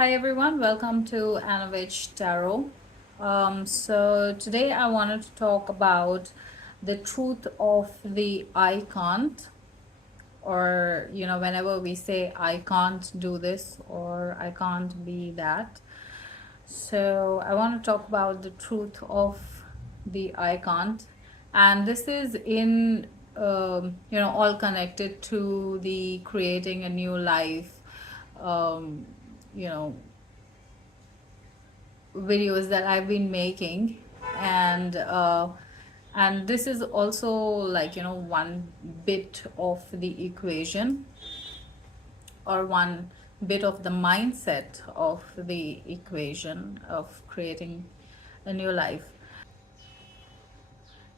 Hi everyone, welcome to Anovich Tarot. So today I wanted to talk about the truth of the I can't, or whenever we say I can't do this or I can't be that. So I want to talk about the truth of the I can't, and this is in all connected to the creating a new life. Um, you know Videos that I've been making, and this is also like one bit of the equation, or one bit of the mindset of the equation of creating a new life.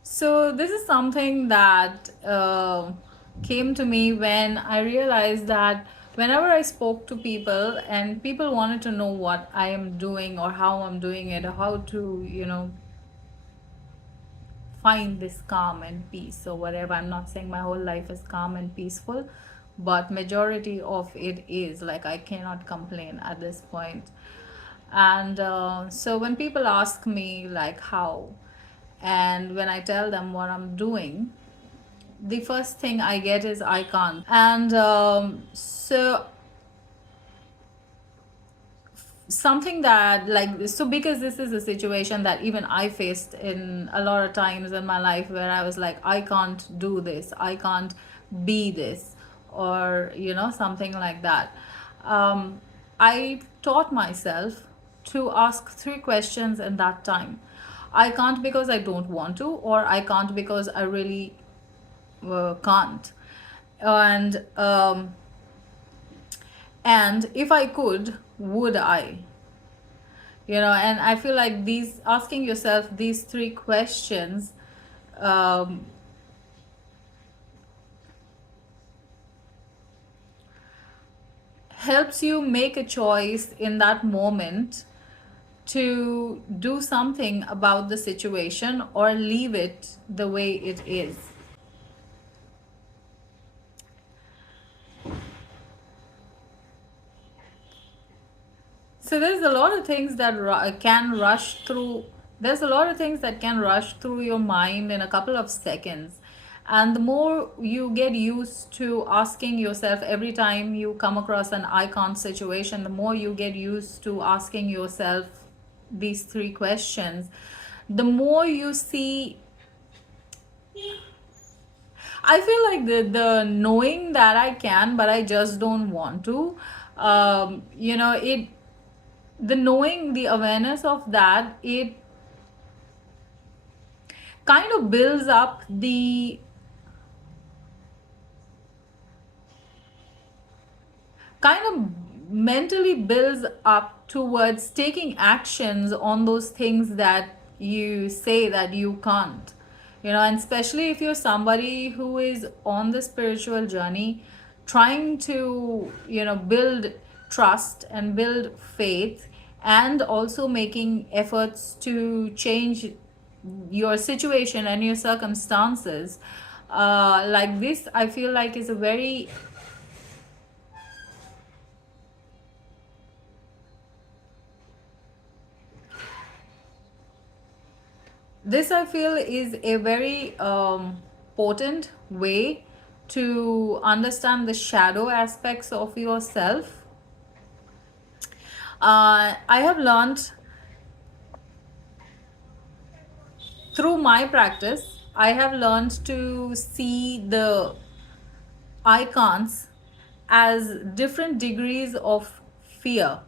So this is something that came to me when I realized that whenever I spoke to people and people wanted to know what I am doing or how I'm doing it, or how to find this calm and peace or whatever. I'm not saying my whole life is calm and peaceful, but majority of it is. Like, I cannot complain at this point. And so when people ask me like how, and when I tell them what I'm doing, the first thing I get is I can't. And so something that, like, so because this is a situation that even I faced in a lot of times in my life, where I was like, I can't do this, I can't be this, or something like that. I taught myself to ask three questions in that time. I can't because I don't want to, or I can't because I really can't. And if I could, would I? And I feel like these, asking yourself these three questions, um, helps you make a choice in that moment to do something about the situation or leave it the way it is. So there's a lot of things that can rush through. There's a lot of things that can rush through your mind in a couple of seconds. And the more you get used to asking yourself every time you come across an I can't situation, the more you get used to asking yourself these three questions, the more you see. I feel like the knowing that I can, but I just don't want to. It, the knowing, the awareness of that, it kind of builds up the kind of mentally builds up towards taking actions on those things that you say that you can't. And especially if you're somebody who is on the spiritual journey, trying to build trust and build faith, and also making efforts to change your situation and your circumstances, like this, I feel like is a very, this I feel is a very potent way to understand the shadow aspects of yourself. I have learned through my practice, I have learned to see the icons as different degrees of fear,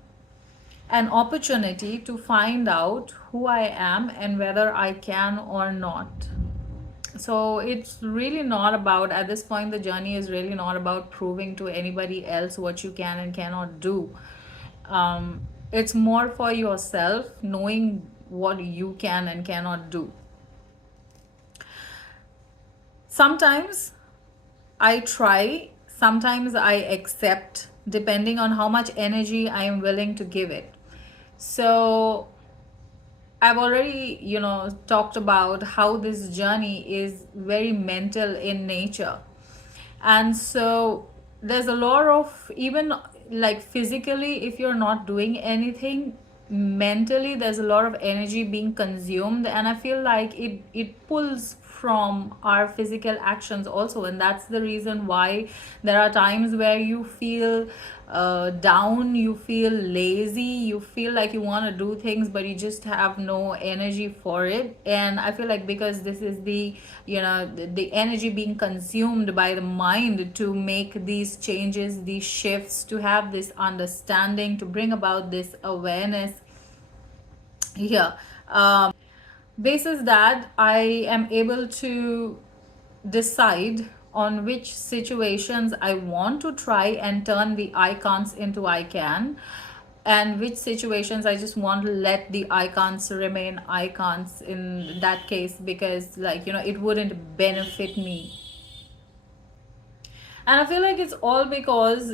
an opportunity to find out who I am and whether I can or not. So it's really not about, at this point, the journey is really not about proving to anybody else what you can and cannot do. It's more for yourself, knowing what you can and cannot do. Sometimes I try, sometimes I accept, depending on how much energy I am willing to give it. So I've already, talked about how this journey is very mental in nature. And so there's a lot of, even like physically, if you're not doing anything, mentally there's a lot of energy being consumed, and I feel like it pulls from our physical actions also. And that's the reason why there are times where you feel down, you feel lazy, you feel like you want to do things but you just have no energy for it. And I feel like because this is the, the energy being consumed by the mind to make these changes, these shifts, to have this understanding, to bring about this awareness here. Basis that I am able to decide on which situations I want to try and turn the icons into I can, and which situations I just want to let the icons remain icons in that case, because, like, it wouldn't benefit me. And I feel like it's all because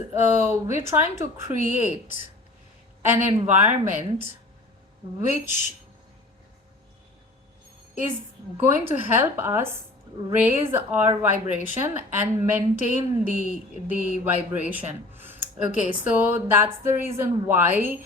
we're trying to create an environment which is going to help us raise our vibration and maintain the vibration. Okay, so that's the reason why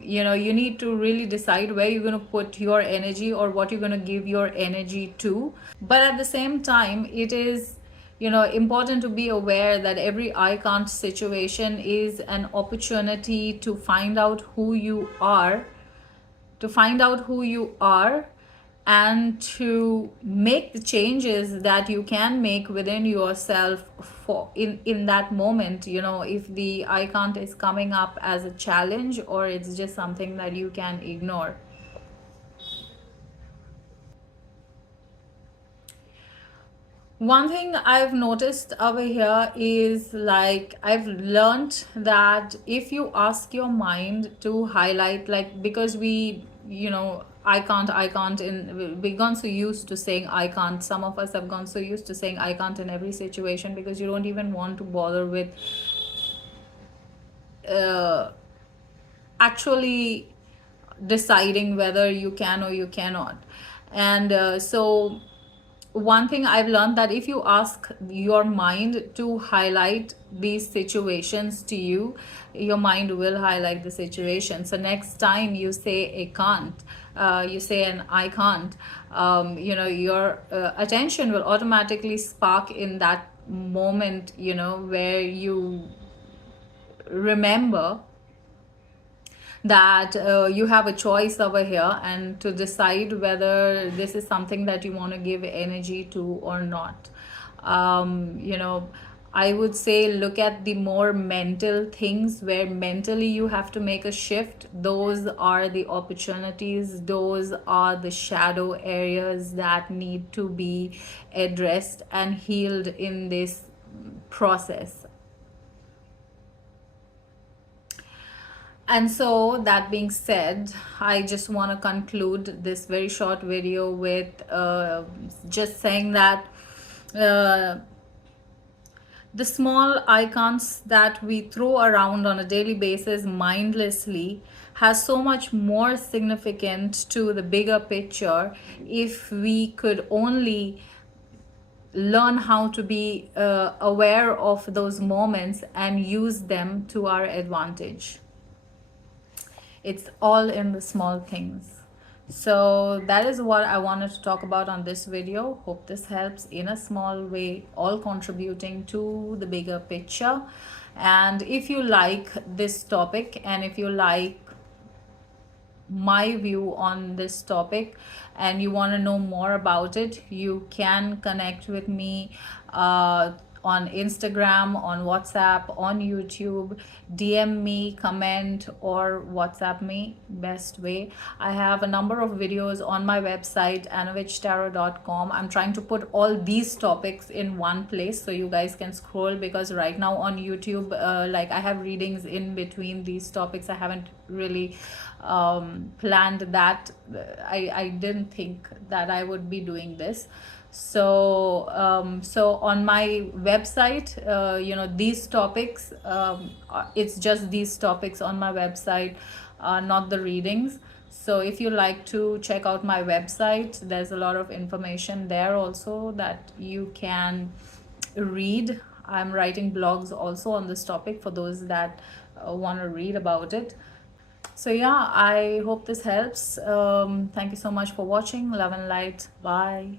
you need to really decide where you're going to put your energy or what you're going to give your energy to. But at the same time, it is important to be aware that every I can't situation is an opportunity to find out who you are, and to make the changes that you can make within yourself for in that moment. If the I can't is coming up as a challenge, or it's just something that you can ignore. One thing I've noticed over here is, like, I've learned that if you ask your mind to highlight, like, because I can't, we've gone so used to saying I can't. Some of us have gone so used to saying I can't in every situation, because you don't even want to bother with actually deciding whether you can or you cannot. And so one thing I've learned, that if you ask your mind to highlight these situations to you, your mind will highlight the situation. So next time you say I can't, you say an I can't, your attention will automatically spark in that moment, where you remember that you have a choice over here, and to decide whether this is something that you want to give energy to or not. I would say look at the more mental things, where mentally you have to make a shift. Those are the opportunities, those are the shadow areas that need to be addressed and healed in this process. And so, that being said, I just want to conclude this very short video with just saying that the small icons that we throw around on a daily basis mindlessly has so much more significance to the bigger picture, if we could only learn how to be aware of those moments and use them to our advantage. It's all in the small things. So that is what I wanted to talk about on this video. Hope this helps in a small way, all contributing to the bigger picture. And if you like this topic, and if you like my view on this topic, and you want to know more about it, you can connect with me on Instagram, on WhatsApp, on YouTube. DM me, comment, or WhatsApp me, best way. I have a number of videos on my website, anovichtarot.com. I'm trying to put all these topics in one place so you guys can scroll, because right now on YouTube, like, I have readings in between these topics. I haven't really planned that. I didn't think that I would be doing this. So on my website, these topics, it's just these topics on my website, not the readings. So if you like to check out my website, there's a lot of information there also that you can read. I'm writing blogs also on this topic for those that want to read about it. So yeah, I hope this helps. Thank you so much for watching. Love and light. Bye.